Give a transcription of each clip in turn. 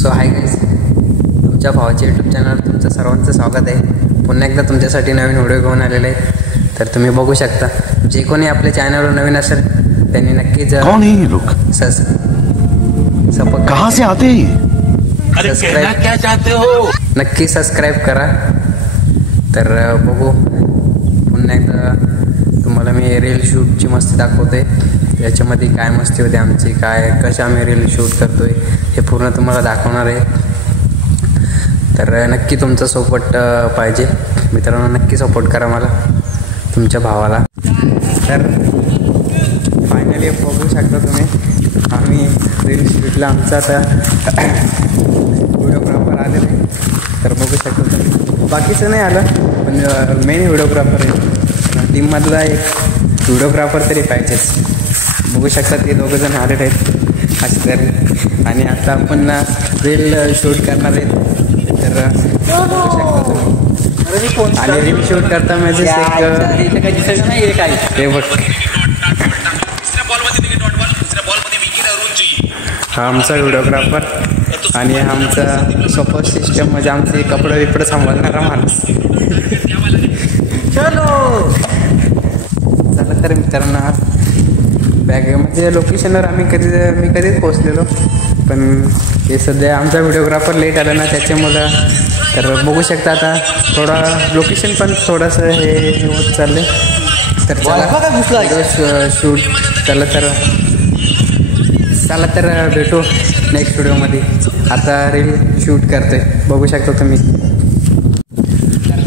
So hi guys, तुमच्या भावाच्या YouTube चॅनलवर तुमचं सर्वांचं स्वागत आहे. पुन्हा एकदा तुमच्यासाठी नवीन व्हिडिओ घेऊन आलेले आहेत. तर तुम्ही बघू शकता, जे कोणी आपल्या चॅनलवर नवीन असेल त्यांनी नक्कीच कहाँ से आते नक्की सबस्क्राईब करा. तर बघू, पुन्हा एकदा तुम्हाला मी रील शूटची मस्ती दाखवते. याच्यामध्ये काय मस्ती होते आमची, काय कशा आम्ही रील शूट करतो आहे हे पूर्ण तुम्हाला दाखवणार आहे. तर नक्की तुमचा सपोर्ट पाहिजे मित्रांनो, नक्की सपोर्ट करा मला, तुमच्या भावाला. तर फायनली बघू शकता तुम्ही, आम्ही रील शूटला आमचा आता व्हिडिओग्राफर आलेला आहे. तर बघू शकता तुम्ही, बाकीचं नाही आलं पण मेन व्हिडिओग्राफर आहे टीममधला, एक व्हिडिओग्राफर तरी पाहिजेच. बघू शकता ते दोघंजण आलेले आहेत असे तरी. आणि आता आपण रील शूट करणार आहेत. तर बघू शकता तुम्ही, आणि रील शूट करता म्हणजे हे बघ, हा आमचा व्हिडिओग्राफर आणि आमचा सपोर्ट सिस्टम म्हणजे आमचे कपडे बिपडे सांभाळणारा माणूस. चलो चला तर मित्रांनो, बॅग म्हणजे लोकेशनवर मी कधीच पोचलेलो, पण हे सध्या आमचा व्हिडिओग्राफर लेट आला ना त्याच्यामुळं. तर बघू शकता आता थोडा लोकेशन पण थोडंसं हे होत चाललं आहे. तर चला शूट चला तर भेटू नेक्स्ट व्हिडिओमध्ये. आता रील शूट करते, बघू शकता तुम्ही. तर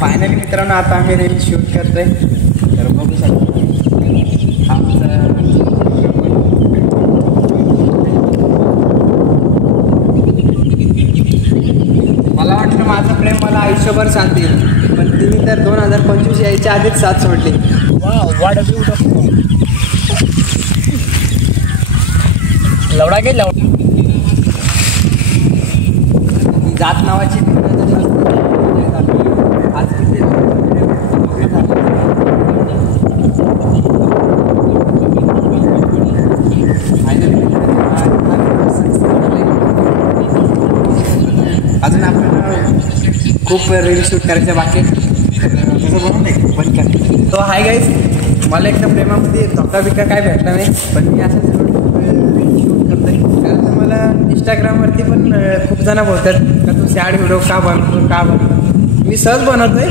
फायनली मित्रांनो आता आम्ही रील शूट करतोय. तर बघू शकता मला वाटलं माझं प्रेम मला आयुष्यभर सांगतील, पण तिने तर 2025 यायच्या आधीच साथ सोडली. लवडा गेला जात नावाची आज अजून आपण खूप रील शूट करायच्या बाकी. तो हाय गाईज, मला एकदा प्रेमामध्ये धोका बिका काय भेटला नाही, पण मी असं रील शूट करतोय. कारण मला इंस्टाग्रामवरती पण खूप जण बोलतात का तू सॅड व्हिडिओ का बनवतो. मी सहज बनवतोय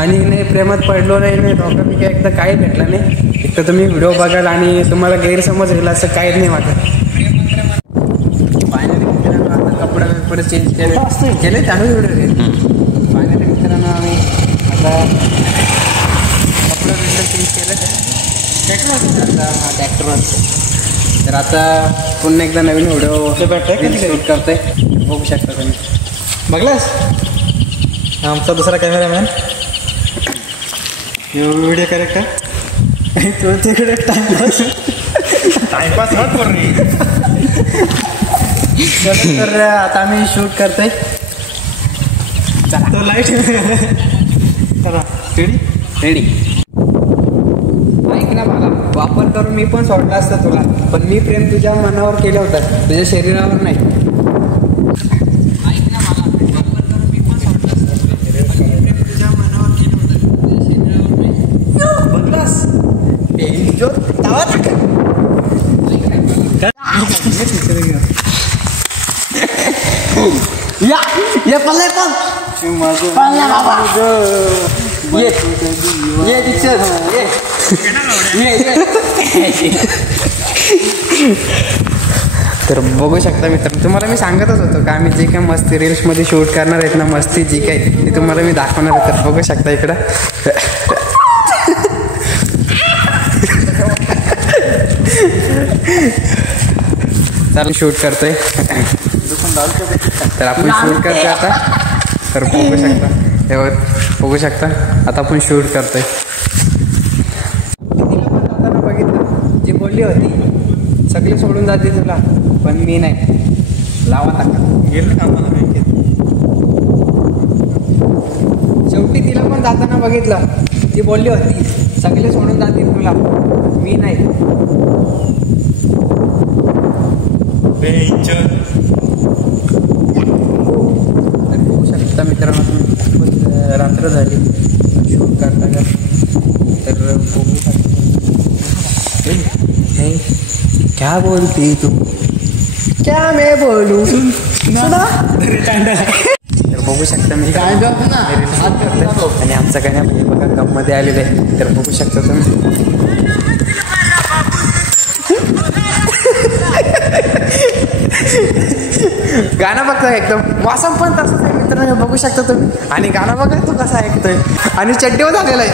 आणि नाही प्रेमात पडलो नाही धोका बिका एकदा काही भेटला नाही. एक तर तुम्ही व्हिडिओ बघाल आणि तुम्हाला गैरसमज होईल असं काहीच नाही वाटत. फायनली मित्रांनो आता कपडे बिपडे चेंज केले त्यामुळे व्हिडिओ फायनली मित्रांनो आम्ही आता कपडे बिपडे चेंज केलं. ट्रॅक्टर असतो. तर आता पुन्हा एकदा नवीन व्हिडिओ शूट करतोय, बघू शकता तुम्ही. बघलास आमचा दुसरा कॅमेरामॅन व्हिडिओ करेक्टर तुझ्याकडे टाइमपास नॉट कर रे. तर आता आम्ही शूट करतोय. तो लाईट रेडी ऐक ना, मला वापर करून मी पण सोडला असतं तुला, पण मी प्रेम तुझ्या मनावर केलं होतं, तुझ्या शरीरावर नाही. ऐक ना, मला वापर करून मी पण सोडला असतं, प्रेम तुझ्या मनावर केलं होतं, तुझ्या शरीरावर नाही. बघलास या पल्ले तर बघू शकता मित्रांनो, तुम्हाला मी सांगतच होतो का आम्ही जे काही मस्ती रील्समध्ये शूट करणार आहेत ना, मस्ती जी काही ती तुम्हाला मी दाखवणार आहे. तर बघू शकता इकडं चालू शूट करतोय. तर आपण शूट करतोय आता. तर बघू शकता, हे बघू शकता आता आपण शूट करतोय. तिला पण जाताना बघितलं, जी बोलली होती सगळे सोडून जाते तुला, पण मी नाही. लावा टाका गेलं का मला माहिती. शेवटी तिला पण जाताना बघितलं, ती बोलली होती सगळे सोडून जातील तुला, मी नाही. तर बघू शकता मित्रांनो तुम्ही, खूपच रात्र झाली शूट करता का. तर बघू शकता. क्या बोलती तू, क्या मैं बोलू सुना. तर बघू शकता मी आणि आमचा गाण्या बघा कपमध्ये आलेले आहे. तर बघू शकता तुम्ही. गाणं बघता एकदम वासम पण तसंच आहे मित्रांनो, बघू शकता तुम्ही. आणि गाणं बघा तो कसा ऐकतोय आणि चड्डीवर झालेला आहे.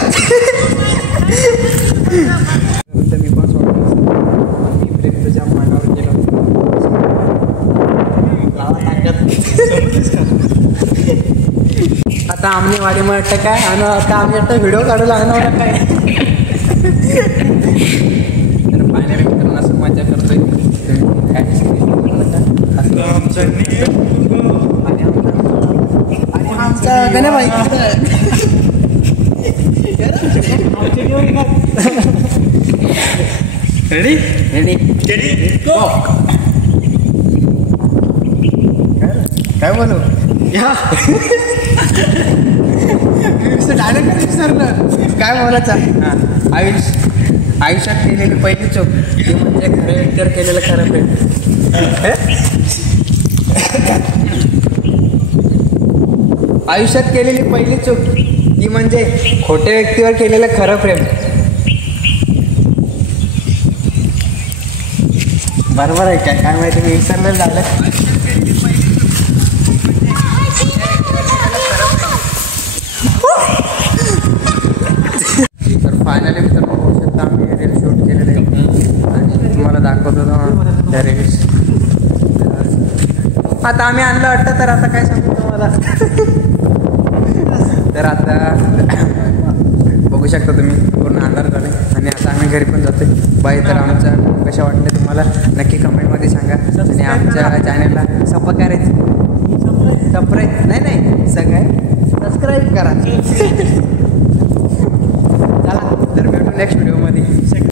मी पण प्रेम तुझ्या मनावर गेलो. आता आमने वाडी म्हणतं काय आणि आता आम्ही आता व्हिडिओ काढू लागणार काय. तर फायनली मित्रांनो असं मजा करतोय काय आणि आमचा गणेबाई रेडी रेडी रेडी काय बोलू या डायरेक्ट विसरलं काय बोलायचं. आयुष्यात केलेली पहिली चूक ती म्हणजे खरं व्यक्तीवर केलेलं खरं प्रेम. आयुष्यात केलेली पहिली चूक ती म्हणजे खोट्या व्यक्तीवर केलेलं खरं प्रेम. बरोबर आहे काय माहिती मी विसरलेलं झालं. तर फायनली मित्रांनो बघू शकता आम्ही रील शूट केलेले आणि तुम्हाला दाखवतो त्या रील्स. आता आम्ही आणलं वाटतं तर आता काय सांगू तुम्हाला. तर आता बघू शकता तुम्ही पूर्ण अंधार झाले आणि आता आम्ही घरी पण जातोय. बाय. तर आमच्या कशा वाटलं तुम्हाला नक्की कमेंटमध्ये सांगा आणि आमच्या चॅनलला सबस्क्राईब नाही सबस्क्राईब करा. चला तर भेटू नेक्स्ट व्हिडिओ.